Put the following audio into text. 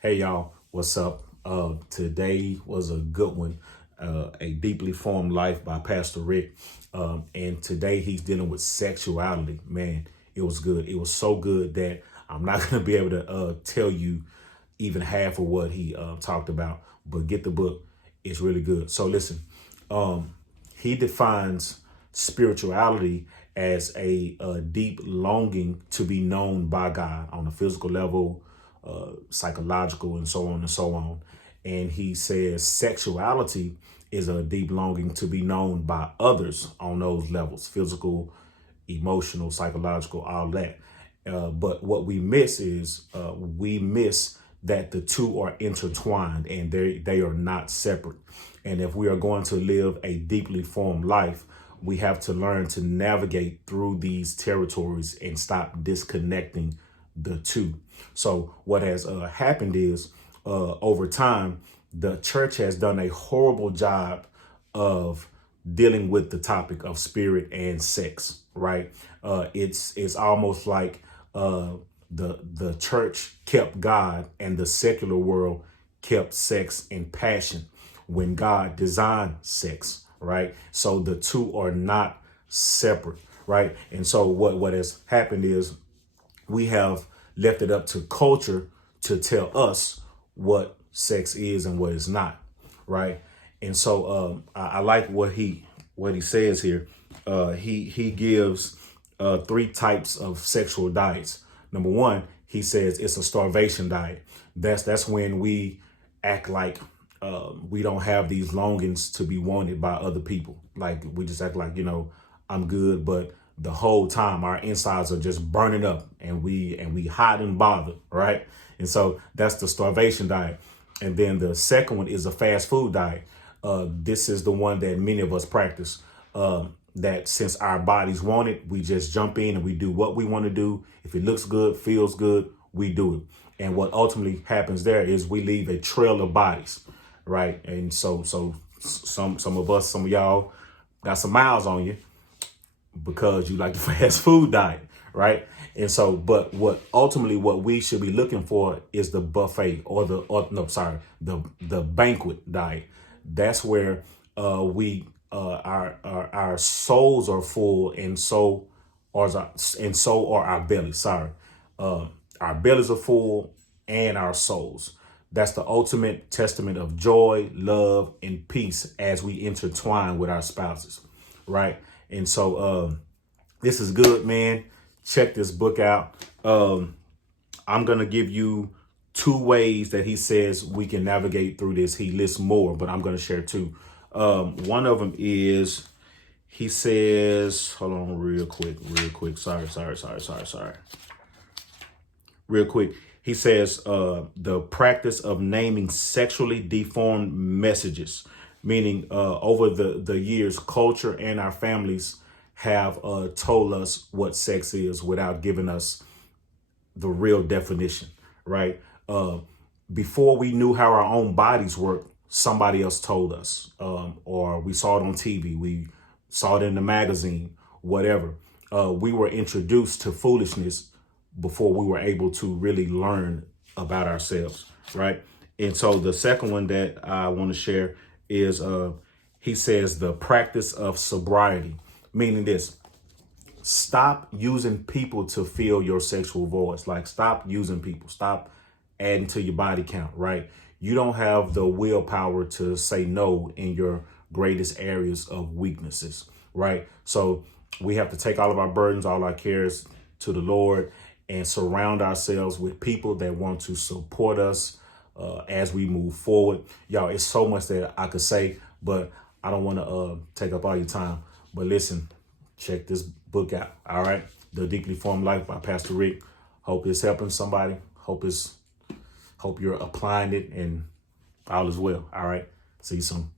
Hey y'all, what's up? Today was a good one. A Deeply Formed Life by Pastor Rick. And today he's dealing with sexuality. Man, it was good. It was so good that I'm not going to be able to tell you even half of what he talked about. But get the book. It's really good. So listen, he defines spirituality as a deep longing to be known by God on a physical level, psychological, and so on and so on. And he says sexuality is a deep longing to be known by others on those levels, physical, emotional, psychological, all that. But what we miss is we miss that the two are intertwined and they are not separate. And if we are going to live a deeply formed life, we have to learn to navigate through these territories and stop disconnecting the two. So what has happened is over time, the church has done a horrible job of dealing with the topic of spirit and sex, right? It's almost like the church kept God and the secular world kept sex and passion when God designed sex, right? So the two are not separate, right? And so what has happened is we have left it up to culture to tell us what sex is and what it's not, right? And so I like what he says here. He gives three types of sexual diets. Number one, he says it's a starvation diet. That's when we act like we don't have these longings to be wanted by other people. Like we just act like, I'm good, but the whole time our insides are just burning up and we hot and bothered, right? And so that's the starvation diet. And then the second one is a fast food diet. This is the one that many of us practice. That since our bodies want it, we just jump in and we do what we want to do. If it looks good, feels good, we do it. And what ultimately happens there is we leave a trail of bodies, right? And so some of us, some of y'all got some miles on you because you like the fast food diet, right? And so, but what we should be looking for is the buffet the banquet diet. That's where our souls are full, and so are our bellies. Our bellies are full, and our souls. That's the ultimate testament of joy, love, and peace as we intertwine with our spouses, right? And so this is good, man. Check this book out. I'm going to give you two ways that he says we can navigate through this. He lists more, but I'm going to share two. One of them is, he says, hold on real quick. Sorry. Real quick. He says, the practice of naming sexually deformed messages, meaning over the years, culture and our families have told us what sex is without giving us the real definition, right? Before we knew how our own bodies work, somebody else told us, or we saw it on TV, we saw it in the magazine, whatever. We were introduced to foolishness before we were able to really learn about ourselves, right? And so the second one that I want to share is, he says, the practice of sobriety, meaning this: stop using people to fill your sexual voice. Like, stop using people. Stop adding to your body count, right? You don't have the willpower to say no in your greatest areas of weaknesses, right? So we have to take all of our burdens, all our cares to the Lord, and surround ourselves with people that want to support us as we move forward. Y'all, it's so much that I could say, but I don't want to take up all your time. But listen, check this book out. All right. The Deeply Formed Life by Pastor Rick. Hope it's helping somebody. Hope you're applying it and all is well. All right. See you soon.